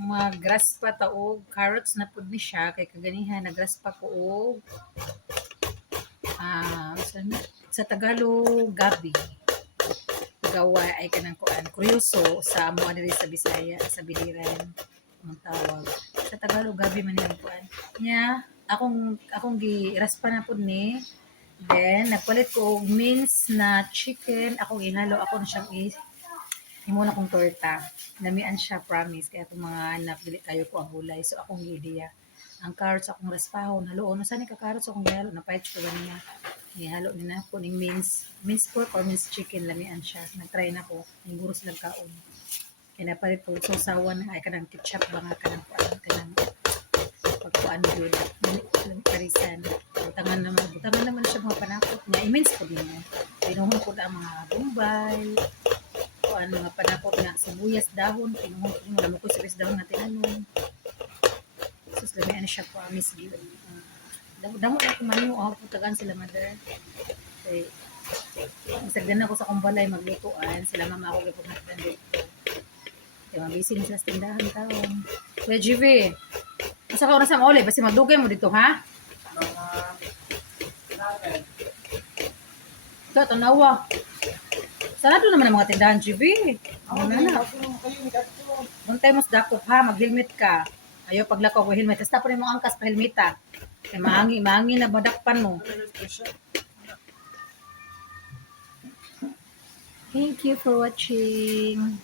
Magraspa ta og carrots na pud ni siya kay kaganihan nagraspa ko og sa Tagalog gabi. Gawa ay kanang kuan kuryoso sa amo diri sa Bisaya sa Biliran ang tawag. Sa Tagalog gabi man yung kuan. Nya akong giraspa na pud ni. Then nagpalit ko og minced na chicken, akong inhalo ako na siyang himo na kong torta. Lamian siya, promise. Kaya itong mga anak, dili kayo ko ang gulay. So, akong idea. Ang carrots akong raspahon. Haloon. Saan ka carrots akong gihalo? Napahit ko ganyan. Ihalo ni na po. Minced pork or minced chicken. Lamian siya. Nag-try na ko. Yung guros lang kaon. Kaya napalit ko. So, sawan ay kanang ketchup ba nga kanang pagkuan yun. Karisan. Butangan naman siya mga panakot niya. Immense po din yan. Pinuhon ko na ang mga bombay. Kuan mga panakot na sibuyas dahon. Pinuhon ko mo ko sibuyas dahon na tinanong. Sus, lamian siya promise yun. Damo na kumanyo. Putagan sila mother. Okay. Masagdan ako sa kumbalay maglutuan. Sila mama ako gapag dito. Kaya mabisin sila sa tindahan taon. Kuya GV, masa ka oras ang oli? Basta magdugay mo dito, ha? Ito, tanawa. Sarado naman ang mga tindahan, GV. Ano na? Buntay mo sa dakop, ha? Mag-helmet ka. Ayaw paglakaw ko helmet. Tapos tapos mo angkas pa helmeta. Kaya maangi na madakpan mo. Thank you for watching.